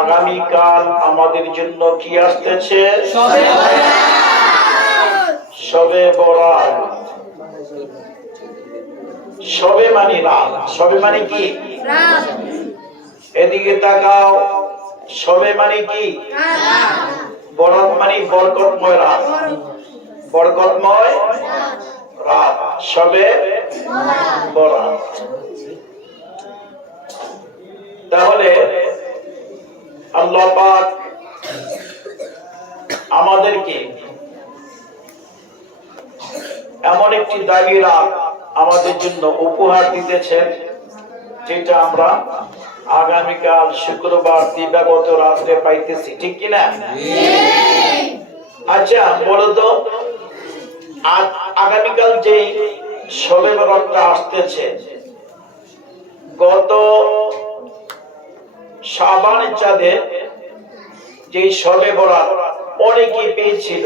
আগামীকাল আমাদের জন্য কি আসতেছে? শবে বরাত। শবে মানে রাত, শবে মানে কি? এদিকে তাকাও, শবে মানে কি? বরাত মানে বরকতময় রাত, বরকতময় রাত, শবে বরাত। তাহলে আল্লাহ পাক আমাদেরকে এমন একটি দামি রাত আমাদের জন্য উপহার দিতেছেন, যেটা আমরা আগামীকাল শুক্রবার দিবাগত রাত্রে পাইতেছি, ঠিক কিনা? আচ্ছা বলো তো, আগামীকাল যে শবে বরাতটা আসতেছে, গত শাবানের চাঁদে যে শবে বরাত অনেকে পেয়েছিল,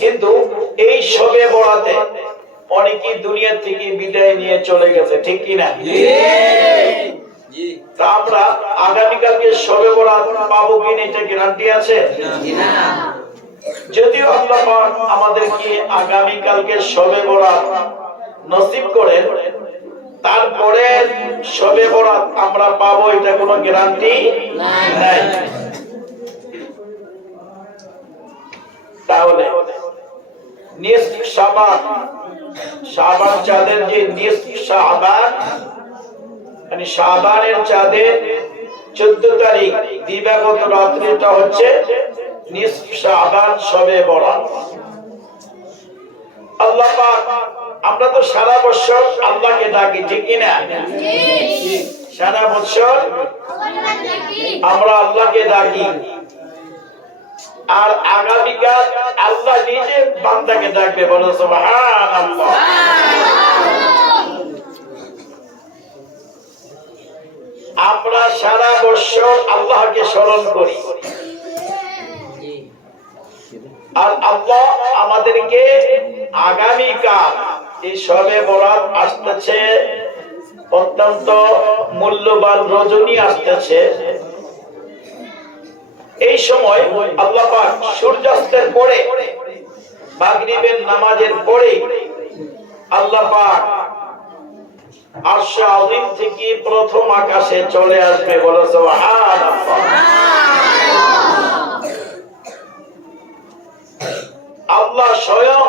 কিন্তু এই শবে বরাতে অনেকে দুনিয়া থেকে বিদায় নিয়ে চলে গেছে, ঠিক কিনা? তা আমরা আগামীকালকে শবে বরাত পাবো কিনা, এটা গ্যারান্টি আছে? যদিও আল্লাহ পাক আমাদেরকে আগামীকালকে শবে বরাত নসিব করেন, তারপরে শবে বরাত আমরা পাবো এটা কোনো গ্যারান্টি নাই। তাহলে নিসফ শাবান, শাবান চাঁদের যে নিসফ শাবান মানে শাবানের চাঁদের 14 তারিখ দিবাগত রাত্রিটা হচ্ছে নিসফ শাবান, শবে বরাত। আল্লাহ পাক, আমরা তো সারা বছর আল্লাহকে ডাকি, ঠিক কিনা? সারা বছর আমরা আল্লাহকে ডাকি, আর আগামীকাল আল্লাহ নিজে বান্দাকে ডাকবে, বলো সুবহানাল্লাহ। আমরা সারা বছর আল্লাহকে স্মরণ করি, আর আল্লাহ আমাদেরকে আগামীকাল এই শবে বরাত আসতেছে, অত্যন্ত মূল্যবান রজনী আসতেছে। এই সময় আল্লাহ পাক সূর্যাস্তের পরে, মাগরিবের নামাজের পরে আল্লাহ পাক আরশে আযীম থেকে প্রথম আকাশে চলে আসবে, বলো সুবহানাল্লাহ। আল্লাহ স্বয়ং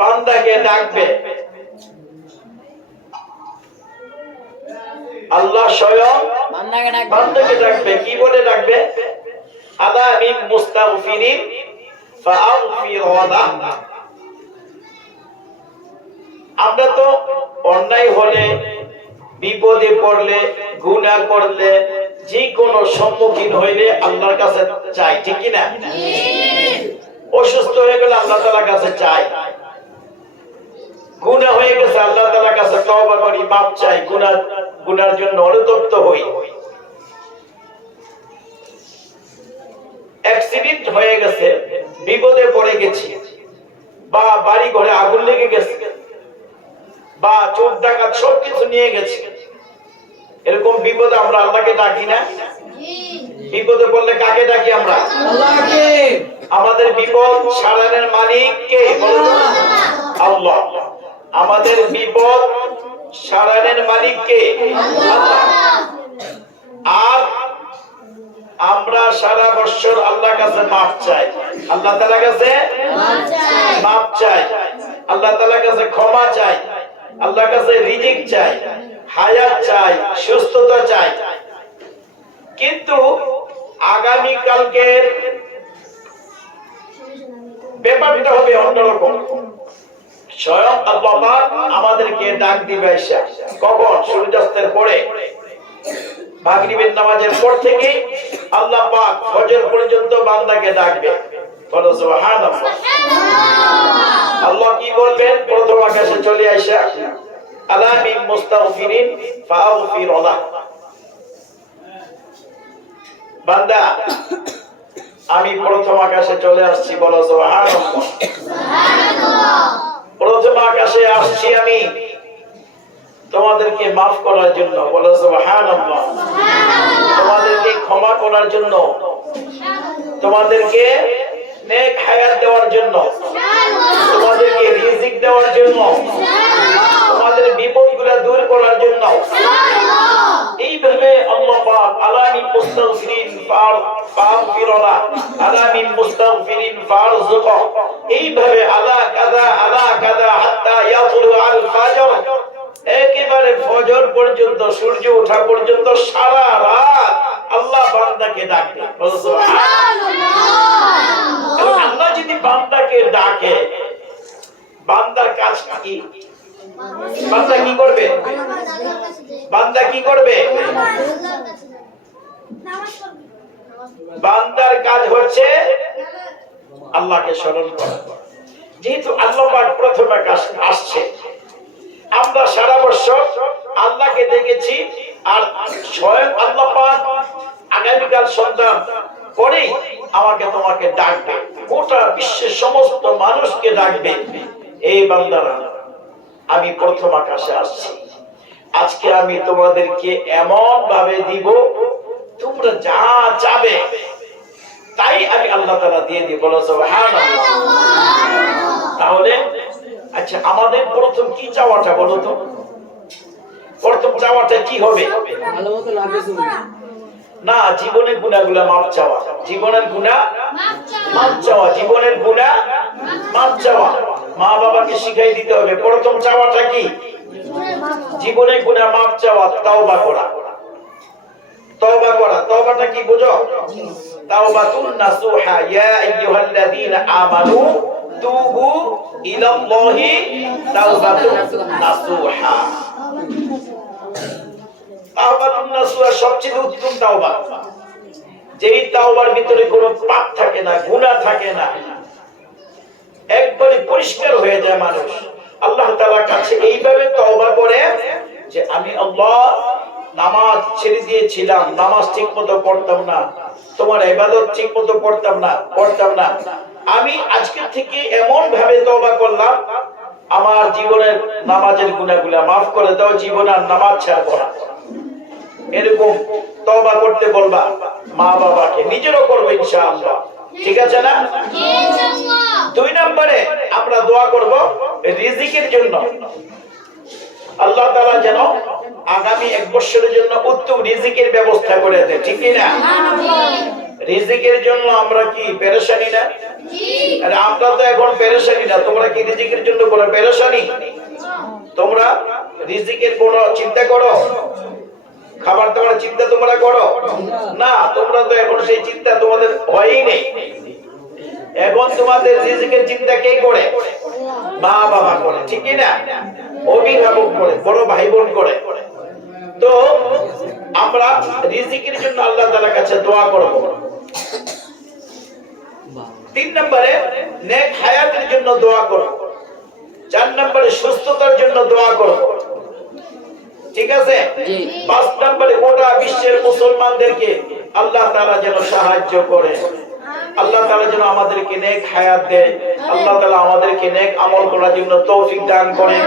বান্দাকে ডাকবে, আল্লাহ স্বয়ং বান্দাকে ডাকবে। কি বলে ডাকবে? আলা মিন মুস্তাগফিরিন ফাআগফির লাহ। আমরা তো অন্যায় হলে, বিপদে পড়লে, গুনাহ করলে, যে কোনো সম্মুখীন হইলে আল্লাহর কাছে চাই, ঠিক কি না? অসুস্থ হয়ে গেলে আল্লাহ তাআলার কাছে চাই, গুনাহ হয়ে গেছে আল্লাহ তাআলার কাছে তওবা করি, মাপ চাই, গুনার জন্য অনুতপ্ত হই। অ্যাক্সিডেন্ট হয়ে গেছে, বিপদে পড়ে গেছি, বা বাড়ি ঘরে আগুন লেগে গেছে, বা চোর ডাকাত সবকিছু নিয়ে গেছে, এরকম বিপদে আমরা আল্লাহকে ডাকি না? বিপদে পড়লে কাকে ডাকি আমরা? আল্লাহকে। আমাদের বিপদ সারানোর মালিক কে? আল্লাহ। আমাদের বিপদ সারানোর মালিক কে? আল্লাহ। আর আমরা সারা বছর আল্লাহর কাছে মাপ চাই, আল্লাহ তাআলার কাছে মাপ চাই, আল্লাহ তাআলার কাছে ক্ষমা চাই, আল্লাহর কাছে রিজিক চাই, হায়াত চাই, সুস্থতা চাই। কিন্তু আগামী কালকের ব্যাপারটা হবে অন্যরকম। স্বয়ং আল্লাহ পাক আমাদেরকে ডাক দিবে, কখন? সূর্যাস্তের পরে, মাগরিবের নামাজের পর থেকে আল্লাহ পাক ফজর পর্যন্ত বান্দাকে ডাকবে, বলো সুবহানাল্লাহ। আল্লাহ কি বলবেন? প্রথম আকাশে চলে আইসা আলা মিন মুস্তাগফিরিন ফাআগফির লাহ। বান্দা, আমি প্রথম আকাশে চলে আসছি, বলো সুবহানাল্লাহ। প্রথম আকাশে আসছি আমি তোমাদেরকে মাফ করার জন্য, বলো সুবহানাল্লাহ। করার জন্য, তোমাদেরকে নেক হায়াত দেওয়ার জন্য, তোমাদেরকে রিজিক দেওয়ার জন্য, তোমাদের বিপদগুলো দূর করার জন্য। এইভাবে আল্লাহ পাক আলামিন মুস্তাগফিরিন ফাগফিরনা, আলামিন মুস্তাগফিরিন ফারযুকা, এইভাবে আলা কাদা হাত্তা ইয়াতুলু আল ফাজর, একেবারে ফজর পর্যন্ত, সূর্য ওঠা পর্যন্ত সারা রাত আল্লাহ বান্দাকে ডাকে। সুবহানাল্লাহ। আল্লাহ যদি বান্দাকে ডাকে, বান্দার কাজ কি? বান্দা কি করবে? বান্দা কি করবে? বান্দার কাজ হচ্ছে আল্লাহকে স্মরণ করা। যেহেতু আল্লাহ পাক প্রথমে আসছে, আমরা সারা বছর আল্লাহকে দেখেছি, আর স্বয়ং আল্লাহ পাক আগামীকাল সন্ধ্যা পরেই আমাকে তোমাকে ডাকবে, গোটা বিশ্বের সমস্ত মানুষকে ডাকবে, এই বান্দারা আমি প্রথম আকাশে আসছি, আজকে আমি তোমাদেরকে এমন ভাবে দিব, তোমরা যা চাবে তাই আমি আল্লাহ তাআলা দিয়ে দিব। বলো সুবহানাল্লাহ। তাহলে আচ্ছা, আমাদের প্রথম কি চাওয়াটা বলো তো? প্রথম চাওয়াটা কি হবে? না, জীবনের গুনাহগুলো মাফ চাওয়া, জীবনের গুনাহ মাফ চাওয়া, জীবনের গুনাহ মাফ চাওয়া। মা বাবাকে শিখাই দিতে হবে প্রথম চাওয়াটা কি? জীবনের গুনাহ মাফ চাওয়া, তওবা করা। তওবা করা, তওবাটা কি বুঝো? তাওবাতুন নাসুহা, ইয়া আইয়ুহাল্লাযীনা আমানু তুবু ইলাল্লাহি তাওবাতুন নাসুহা। তাওবাতুন নাসুহা সবচেয়ে উত্তম তাওবা, যেই তাওবার ভিতরে কোনো পাপ থাকে না, গুনাহ থাকে না, একবারে পরিষ্কার হয়ে যায় মানুষ আল্লাহ তাআলার কাছে। এইভাবে তওবা করে যে আমি আল্লাহ নামাজ ছেড়ে দিয়েছিলাম, নামাজ ঠিকমতো পড়তাম না, তোমার ইবাদত ঠিকমতো করতাম না, আমি আজকে থেকে এমন ভাবে তওবা করলাম, আমার জীবনের নামাজের গুনাহগুলো মাফ করে দাও, জীবন আর নামাজ ছাড়বো না। এরকম তওবা করতে বলবা মা বাবাকে, নিজেরও করবো ইনশাআল্লাহ। ঠিক আছে না? দুই নম্বরে আমরা দোয়া করব রিজিকের জন্য। আল্লাহ তাআলা যেন আগামী এক বছরের জন্য উত্তম রিজিকের ব্যবস্থা করে দেয়। ঠিক না? রিজিকের জন্য আমরা কি পেরেশানি না? আরে আমরা তো এখন পেরেশানি না, তোমরা কি রিজিকের জন্য কোনো পেরেশানি? তোমরা রিজিকের কোনো চিন্তা করো? খাবার দাবার চিন্তা তোমরা করো না? তোমরা তো এখন সেই চিন্তা তোমাদের হয়ই নেই। এখন তোমাদের রিজিকের চিন্তা কে করে? মা বাবা করে। ঠিক না? অভিভাবক করে, বড় ভাই বোন করে। তো আমরা রিজিকের জন্য আল্লাহ তাআলার কাছে দোয়া করব। তিন নম্বরে নেক হায়াতের জন্য দোয়া করব। চার নম্বরে সুস্থতার জন্য দোয়া করব। ঠিক আছে? পাঁচ নম্বরে গোটা বিশ্বের মুসলমানদেরকে আল্লাহ তাআলা যেন সাহায্য করে, আল্লাহ তাআলা যেন আমাদেরকে নেক হায়াত দেয়, আল্লাহ তাআলা আমাদেরকে নেক আমল করার জন্য তৌফিক দান করেন।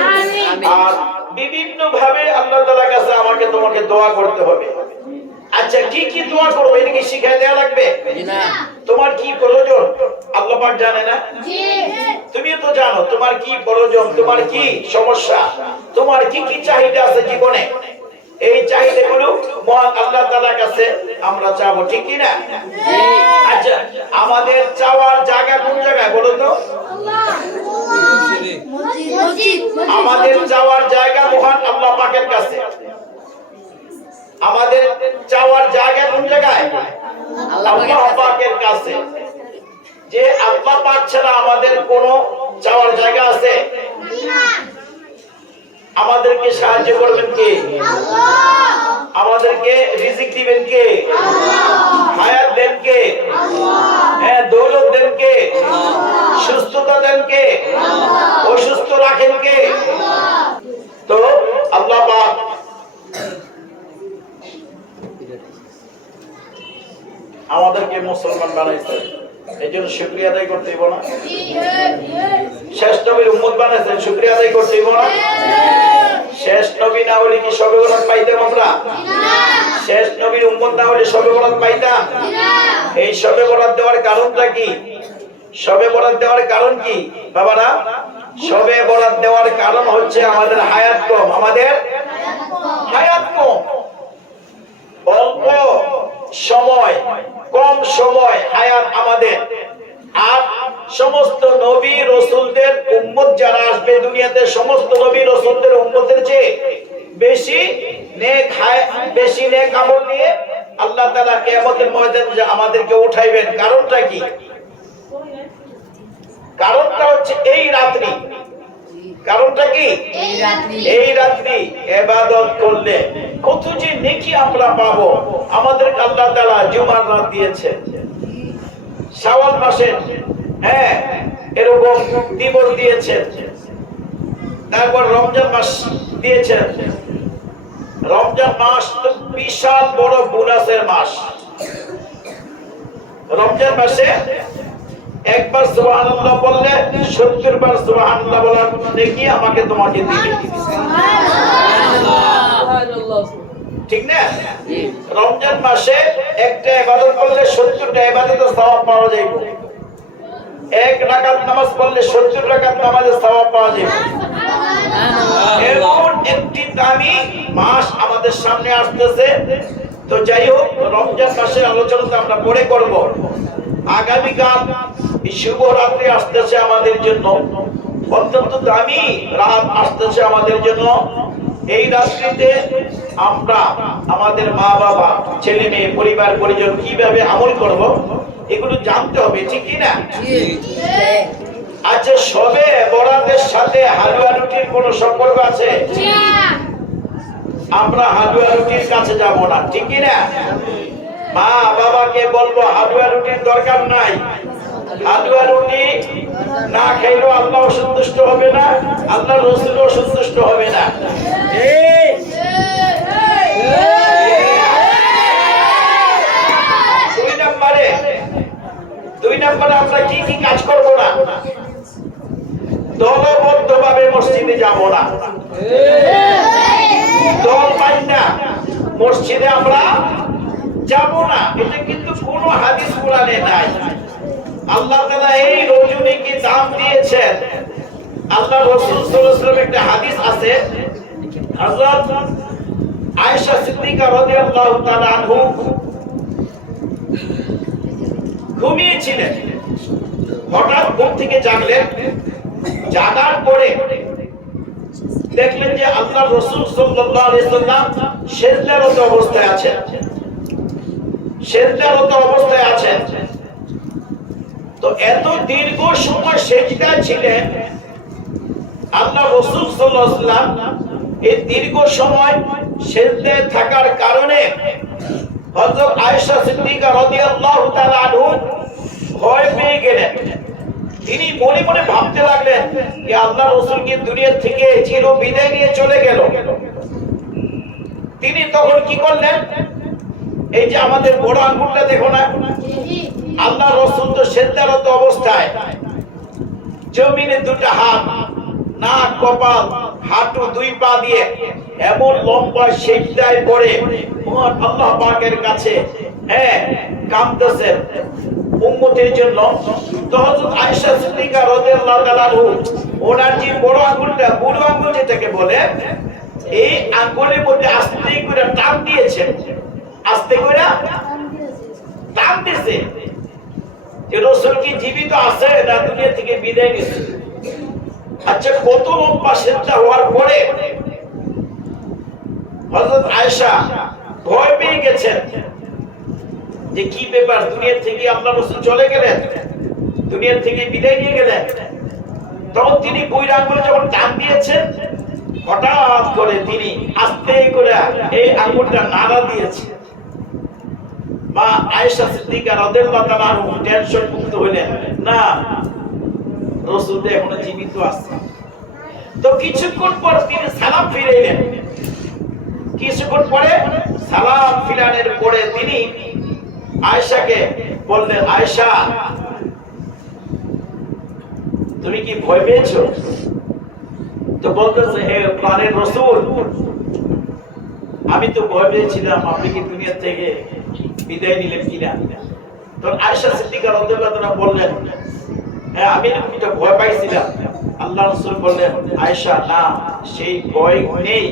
আর বিভিন্ন ভাবে আল্লাহ তাআলার কাছে আমাকে তোমাকে দোয়া করতে হবে। আচ্ছা, কি কি দোয়া করব এটা কি শিখাই দেয়া লাগবে? না। তোমার কি প্রয়োজন আল্লাহ পাক জানে না? জি। তুমিও তো জানো তোমার কি প্রয়োজন, তোমার কি সমস্যা, তোমার কি কি চাহিদা আছে জীবনে। এই চাহিদাগুলো মহান আল্লাহ তাআলার কাছে আমরা চাবো। ঠিক কি না? জি। আচ্ছা, আমাদের চাওয়ার জায়গা কোন জায়গায় বলো তো? আমাদের চাওয়ার জায়গা মহান আল্লাহ পাকের কাছে। আমাদের চাওয়ার জায়গা কোন জায়গায়? আল্লাহ পাকের কাছে। যে আল্লাহ পাক ছাড়া আমাদের কোনো চাওয়ার জায়গা আছে? আমাদেরকে সাহায্য করবেন কে? আল্লাহ। আমাদেরকে রিজিক দিবেন কে? আল্লাহ। হায়াত দেন কে? আল্লাহ। হ্যাঁ, দৌলত দেন কে? আল্লাহ। সুস্থতা দেন কে? আল্লাহ। অসুস্থ রাখেন কে? আল্লাহ। তো আল্লাহ পাক আমাদেরকে মুসলমান বানাইছে, এই জন্য শুকরিয়া আদায় করতে হইব না? শেষ নবীর উম্মত বানাইছেন, শুকরিয়া আদায় করতে হইব না? শেষ নবী না হলে কি শবে বরাত পাইতাম আমরা? শেষ নবীর উম্মত না হলে শবে বরাত পাইতাম? এই শবে বরাত দেওয়ার কারণটা কি? শবে বরাত দেওয়ার কারণ কি বাবারা? শবে বরাত দেওয়ার কারণ হচ্ছে আমাদের হায়াত কম। আমাদের হায়াত কম, অল্প সময়, কম সময় হায়াত আমাদের। আর সমস্ত নবী রাসূলদের উম্মত যারা আসবে দুনিয়াতে, সমস্ত নবী রাসূলদের উম্মতের চেয়ে বেশি নেক বেশি নেক আমল নিয়ে আল্লাহ তাআলা কিয়ামতের ময়দানে আমাদেরকে উঠাইবেন। কারণটা কি? কারণটা হচ্ছে এই রাত্রি। কারণটা কি? এই রাত্রি ইবাদত করলে কত যে নেকি আমরা পাবো। আমাদের আল্লাহ তাআলা জুমার রাত দিয়েছেন, শাওয়াল মাসে এরকম দিবস দিয়েছেন, তারপর রমজান মাস দিয়েছেন। রমজান মাস তো বিশাল বড় বোনাসের মাস। রমজান মাসে একবার সুবহানাল্লাহ বললে 70 বার সুবহানাল্লাহ বলার নেকি আমাকে তোমাকে দিবে। ঠিক না? রমজান মাসে একটা ইবাদত করলে 70টা ইবাদতের সওয়াব পাওয়া যাবে। এক রাকাত নামাজ পড়লে 70 রাকাত নামাজের সওয়াব পাওয়া যাবে। এমন একটি দামি মাস আমাদের সামনে আসতেছে। তো যাই হোক, রমজান মাসের আলোচনা আমরা পরে করব। আগামীকাল শুভ রাত্রি আসতেছে আমাদের জন্য, অত্যন্ত দামি রাত আসতেছে আমাদের জন্য। এই রাত্রিতে আমরা আমাদের মা বাবা, ছেলে মেয়ে, পরিবার পরিজন কিভাবে আমল করব এগুলো জানতে হবে, ঠিক কি না? আচ্ছা, শবে বরাতের সাথে হালুয়া রুটির কোনো সম্পর্ক আছে? আমরা হালুয়া রুটির কাছে যাব না, ঠিক কি না? মা বাবাকে বলবো হালুয়া রুটির দরকার নাই। হালুয়া রুটি না খাইলেও আল্লাহ সন্তুষ্ট হবে না, আল্লাহ রাসূলও সন্তুষ্ট হবে না। দুই নম্বরে আমরা কি কি কাজ করব না? দলবদ্ধভাবে মসজিদে যাব না। দল বাইনা মসজিদে আমরা যাব না। এটা কিন্তু কোনো হাদিস কোরআনে নাই। আল্লাহ তাআলা এই রজনীকে দাম দিয়েছেন। আল্লাহ রাসূল সাল্লাল্লাহু আলাইহি ওয়াসাল্লাম একটা হাদিস আছে, হযরত আয়েশা সিদ্দিকা রাদিয়াল্লাহু তাআলা আনহু ঘুমিয়েছিলেন। হঠাৎ ঘুম থেকে জাগলেন। জাগার পরে দেখলেন যে আল্লাহ রাসূল সাল্লাল্লাহু আলাইহি ওয়াসাল্লাম সিজদারত অবস্থায় আছেন। সিজদারত অবস্থায় আছেন। তো এত দীর্ঘ সময় সিজদায় ছিলেন আল্লাহ রাসূল সাল্লাল্লাহু আলাইহি ওয়াসাল্লাম। এই দীর্ঘ সময় সিজদায় থাকার কারণে হযরত আয়েশা সিদ্দিকা রাদিয়াল্লাহু তাআলা আনহু ভয় পেয়ে গেলেন। তিনি মনে মনে ভাবতে লাগলেন যে আল্লাহ রাসূল কি দুনিয়া থেকে চির বিদায় নিয়ে চলে গেল। তিনি তখন কি করলেন? এই যে আমাদের বড় আঙ্গুলটা দেখো না, আল্লাহ রাসূল তো সিজদারত অবস্থায় জমিনে দুটো হাত, নাক, কপাল, হাঁটু, দুই পা দিয়ে এমন লম্বা সিজদায় পড়ে আল্লাহ পাকের কাছে কাঁদতেছেন উম্মতের জন্য। তো হযরত আয়েশা সিদ্দিকা রাদিয়াল্লাহু তাআলা ওনার যে বড় আঙ্গুলটা, বুড়ো আঙ্গুল যেটাকে বলে, এই আঙ্গুলের মধ্যে আস্তে করে টান দিয়েছেন। আস্তে করে টান দিয়েছে যে রাসূল কি জীবিত আছে না দুনিয়া থেকে বিদায় নিয়েছে। আচ্ছা, কত লম্বা সিজদা হওয়ার পরে হযরত আয়েশা ভয় পেয়ে গেছেন যে কি ব্যাপার, দুনিয়া থেকে আল্লাহ রাসূল চলে গেলেন, দুনিয়া থেকে বিদায় নিয়ে গেলেন। তখন তিনি বুড়ো আঙ্গুলে যখন টান দিয়েছেন, হঠাৎ করে তিনি আস্তে করে এই আঙ্গুলটা নাড়া দিয়েছেন। মা আয়েশা সিদ্দিকা রাদিয়াল্লাহু তাআলা টেনশন মুক্ত হলেন, না রাসূল তো এখনো জীবিত আছে। তো কিছুক্ষণ পর তিনি সালাম ফিরাইলেন। কিছুক্ষণ পরে সালাম ফিরানোর পরে তিনি আয়েশাকে বললেন, আয়েশা তুমি কি ভয় পেয়েছো? তো বলতেছে, হে প্রাণের রাসূল, আমি তো ভয় পেয়েছিলাম আপনি কি দুনিয়া থেকে বিদায় নিলেন কিনা। তখন আয়েশা সিদ্দিকা রাদিয়াল্লাহু তাআলা বললেন, হ্যাঁ আমি একটু ভয় পাইছিলাম। আল্লাহ রাসূল বললেন, আয়েশা না, সেই ভয় নেই,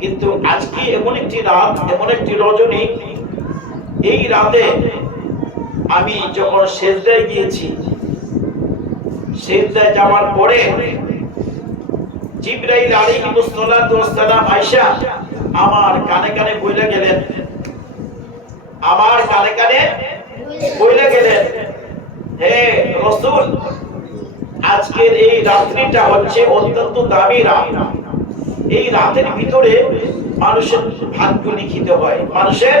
কিন্তু আজকে এমন একটি রাত, এমন একটি রজনী, এই রাতে আমি যখন সিজদায় গিয়েছি, সিজদায় যাওয়ার পরে জিবরাইল আলাইহিস সালাতু ওয়াস সালাম আয়েশা আমার কানে কানে বলে গেলেন, আমার কানে কানে বলে গেলেন, হে রাসূল, আজকের এই রাত্রিটা হচ্ছে অত্যন্ত দামি রাত। এই রাতের ভিতরে মানুষের ভাগ্য লিখিত হয়, মানুষের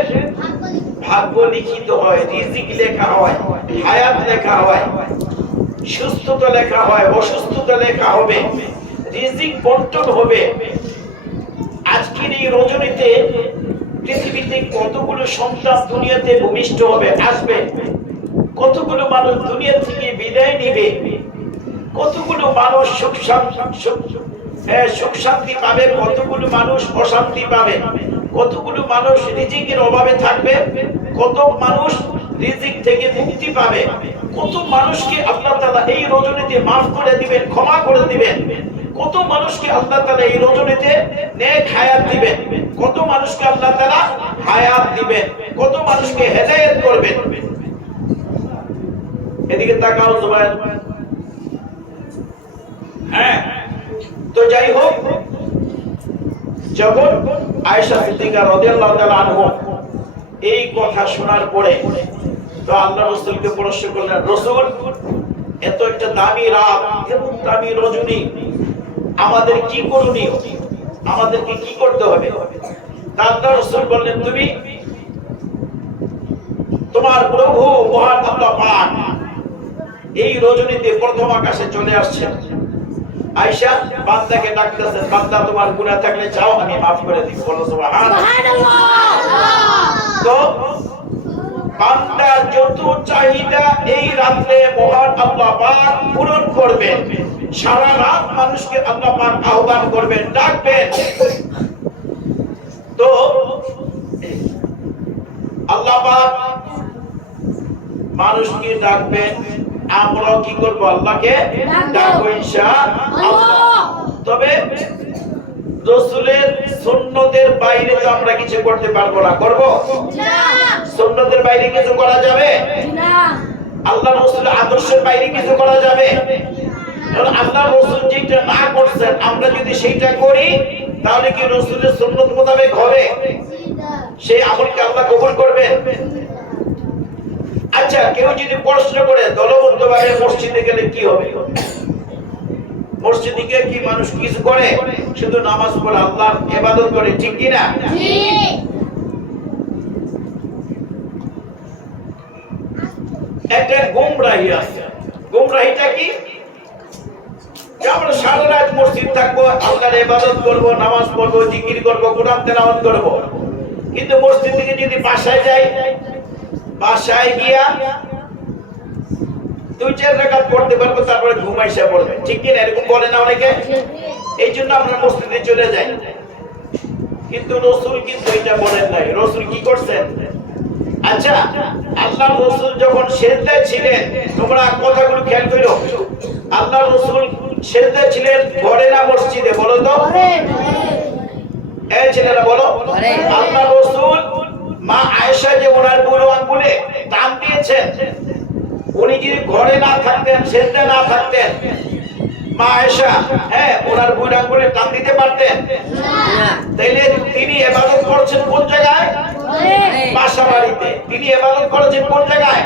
ভাগ্য লিখিত হয়, রিজিক লেখা হয়, হায়াত লেখা হয়, সুস্থতা লেখা হয়, অসুস্থতা লেখা হবে, রিজিক বন্টন হবে। আজকের এই রজনীতে পৃথিবীতে কতগুলো সন্তান দুনিয়াতে ভূমিষ্ঠ হবে, আসবে, কতগুলো মানুষ দুনিয়া থেকে বিদায় নেবে, কতগুলো মানুষ সুখ শান্তি পাবে, কতগুলো মানুষ অশান্তি পাবে, কতগুলো মানুষ রিজিকের অভাবে থাকবে, কত মানুষ রিজিক থেকে মুক্তি পাবে, কত মানুষকে আল্লাহ তাআলা এই রজনীতে মাফ করে দিবেন, ক্ষমা করে দিবেন, কত মানুষকে আল্লাহ তাআলা এই রজনীতে নেক হায়াত দিবেন, কত মানুষকে আল্লাহ তাআলা হায়াত দিবেন, কত মানুষকে হেদায়েত করবেন। এদিকে তাকাও জুবাইর। হ্যাঁ, তো যাই হোক, যখন আয়েশা সিদ্দিকা রাদিয়াল্লাহু তাআলা আনহা এই কথা শোনার পরে তো আল্লাহ রাসূলকে প্রশ্ন করলেন, রাসূল, এত একটা দামি রাত, এত দামি রজনী, আমাদের কি করণীয়, আমাদেরকে কি করতে হবে? আল্লাহ রাসূল বললেন, তুমি তোমার প্রভু মহান আল্লাহ পাক এই রজনীতে প্রথম আকাশে চলে আসছেন। আয়েশা বান্দাকে ডাকতেছেন, বান্দা তোমার গুনাহ থাকলে চাও, আমি maaf করে দিব। বলো সুবহানাল্লাহ। তো বান্দার যত চাহিদা এই রাতে মহান আল্লাহ পাক পূরণ করবেন। সারা রাত মানুষকে আল্লাহ পাক আহ্বান করবেন, ডাকবেন। তো আল্লাহ পাক মানুষকে ডাকবেন, আমরা কি করব? আল্লাহকে ডাকবো ইনশাআল্লাহ। তবে রাসূলের সুন্নতের বাইরে তো আমরা কিছু করতে পারবো না, করব না। সুন্নতের বাইরে কিছু করা যাবে না। আল্লাহ রাসূলের আদর্শের বাইরে কিছু করা যাবে না। আল্লাহ রাসূল যেটা না করছেন আমরা যদি সেইটা করি, তাহলে কি রাসূলের সুন্নত মোতাবেক হবে? সেই আমলকে আল্লাহ কবুল করবেন? আচ্ছা, কেউ যদি প্রশ্ন করে দলবদ্ধভাবে মসজিদে গেলে কি হবে? মসজিদে গিয়ে কি মানুষ কিছু করে? শুধু নামাজ পড়ে, আল্লাহর ইবাদত করে, ঠিক কি না? ঠিক। একটা গুমরাহি আছে। গুমরাহিটা কি? আমরা সারা রাত মসজিদ থাকবো, আল্লাহর ইবাদত করব, নামাজ পড়বো, জিকির করব, কোরআন তেলাওয়াত করব, কিন্তু মসজিদ থেকে যদি বাসায় যাই, বাসায় গিয়া 2-4 রাকাত পড়তে পারবো, তারপরে ঘুমাইসা পড়বে, ঠিক কি না? এরকম বলে না অনেকে? এই জন্য আমরা মসজিদে চলে যাই। কিন্তু রাসূল কিন্তু এটা বলেন নাই। রাসূল কি করছেন? আচ্ছা, আল্লাহ রাসূল যখন সিজদায় ছিলেন, তোমরা কথাগুলো খেয়াল করো, আল্লাহ রাসূল সিজদায় ছিলেন ঘরে না মসজিদে? বলো তো। এই ছেলেরা বলো। আল্লাহ রাসূল মা আয়েশা যে ওনার বুড়ো আঙ্গুলে টান দিয়েছেন, উনি যদি ঘরে না থাকতেন, সিজদায় না থাকতেন, মা আয়েশা ওনার বুড়ো আঙ্গুলে টান দিতে পারতেন না। তাইলে তিনি ইবাদত করছেন কোন জায়গায়? বাসা বাড়িতে। তিনি ইবাদত করেছেন কোন জায়গায়?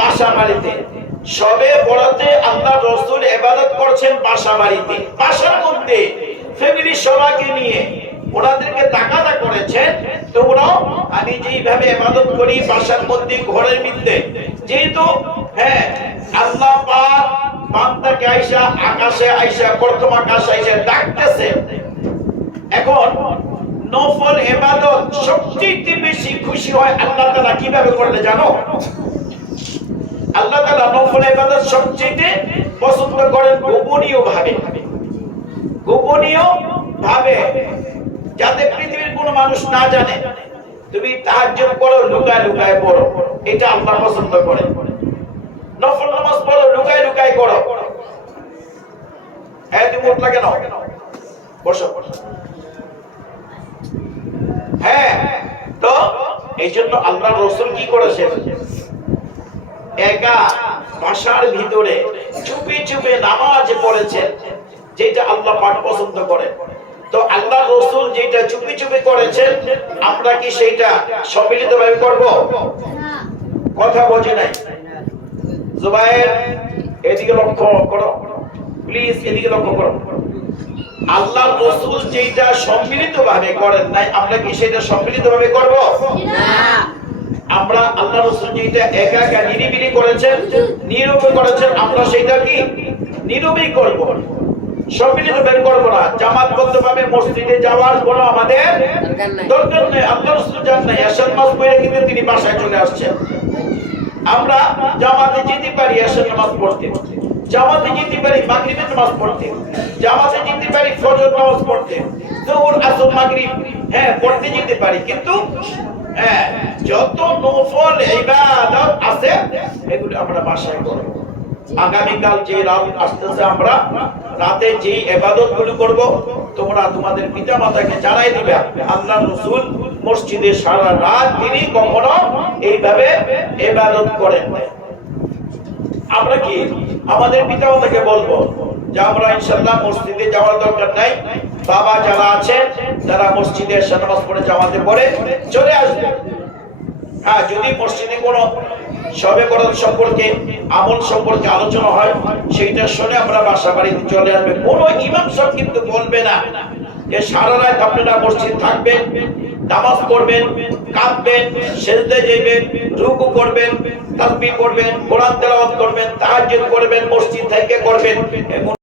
বাসা বাড়িতে। সবে বরাতে আল্লাহ রাসূল ইবাদত করছেন বাসা বাড়িতে, বাসার মধ্যে ফ্যামিলি সবাইকে নিয়ে ওনাদেরকে তাকাদা করেছেন। তোমরাও আমি যেইভাবে ইবাদত করি বাসার মধ্যে, ঘরের মধ্যে, যেহেতু আল্লাহ পাক বান্দাকে আয়েশা আকাশে আয়েশা প্রথম আকাশে আয়েশা ডাকতেছে। এখন নফল ইবাদত সবচেয়ে বেশি খুশি হয় আল্লাহ তাআলা কিভাবে করলে জানো? আল্লাহ তাআলা নফল ইবাদত সবচেয়ে পছন্দ করেন গোপনীয় ভাবে। গোপনীয় ভাবে, যাতে পৃথিবীর কোনো মানুষ না জানে তুমি তাহাজ্জুদ করো, লুকায় লুকায় পড়ো, এটা আল্লাহ পছন্দ করে। নফল নামাজ পড়ো, লুকায় লুকায় করো। হ্যাঁ, তুমি উঠলা কেন? বসো। হ্যাঁ, তো এই জন্য আল্লাহ রাসূল কি করেছেন? একা বাসার ভিতরে চুপে চুপে নামাজ পড়েছেন, যেটা আল্লাহ পাক পছন্দ করেন। তো আল্লাহ রাসূল যেটা চুপে চুপে করেছেন, আমরা কি সেইটা সম্মিলিতভাবে করব? কথা বোঝে নাই। জুবায়ের, এদিকে লক্ষ্য করো প্লিজ, এদিকে লক্ষ্য করো। আল্লাহ রাসূল যেটা সম্মিলিতভাবে করেন নাই, আমরা কি সেটা সম্মিলিতভাবে করব? না। আমরা আল্লাহ রাসূল যেটা একা একা নিরিবিলি করেছেন, নীরবে করেছেন, আমরা সেটা কি নীরবেই করব, সম্মিলিতভাবে করব না। জামাতবদ্ধভাবে মসজিদে যাওয়ার কোনো আমাদের দরকার নেই। আল্লাহ রাসূল যান নাই, এশার নামাজ পড়ে কিন্তু তিনি বাসায় চলে আসছেন। আমরা জামাতে যেতে পারি এশার নামাজ পড়তে, জামাতে যেতে পারি মাগরিবের নামাজ পড়তে, জামাতে যেতে পারি ফজর নামাজ পড়তে, যোহর আসর মাগরিব হ্যাঁ পড়তে যেতে পারি, কিন্তু হ্যাঁ যত নফল ইবাদত আছে এগুলো আমরা বাসায় করব। আগামীকাল যে রাত আসতেছে, আমরা রাতে যে ইবাদত গুলো করব, তোমরা তোমাদের পিতামাতাকে জানাই দিবে। আল্লাহ রাসূল মসজিদে সারা রাত তিনি কখনো এইভাবে ইবাদত করেন না। আমরা কি আমাদের পিতামাতাকে বলবো যে আমরা ইনশাআল্লাহ মসজিদে যাওয়ার দরকার নাই, বাবা যারা আছেন তারা মসজিদে এসে নামাজ পড়ে জামাতে পড়ে চলে আসবে। হ্যাঁ, যদি মসজিদে কোনো শবে বরাত সম্পর্কে, আমল সম্পর্কে আলোচনা হয়, সেইটা শুনে আমরা বাসা বাড়িতে চলে আসবে। কোনো ইমাম সাহেব কিন্তু বলবে না যে সারা রাত আপনারা মসজিদ থাকবেন, নামাজ পড়বেন, কাঁদবেন, সেজদায় যাবেন, রুকু করবেন, তাসবিহ করবেন, কোরআন তেলাওয়াত করবেন, তাহাজ্জুদ করবেন, মসজিদ থেকে করবেন।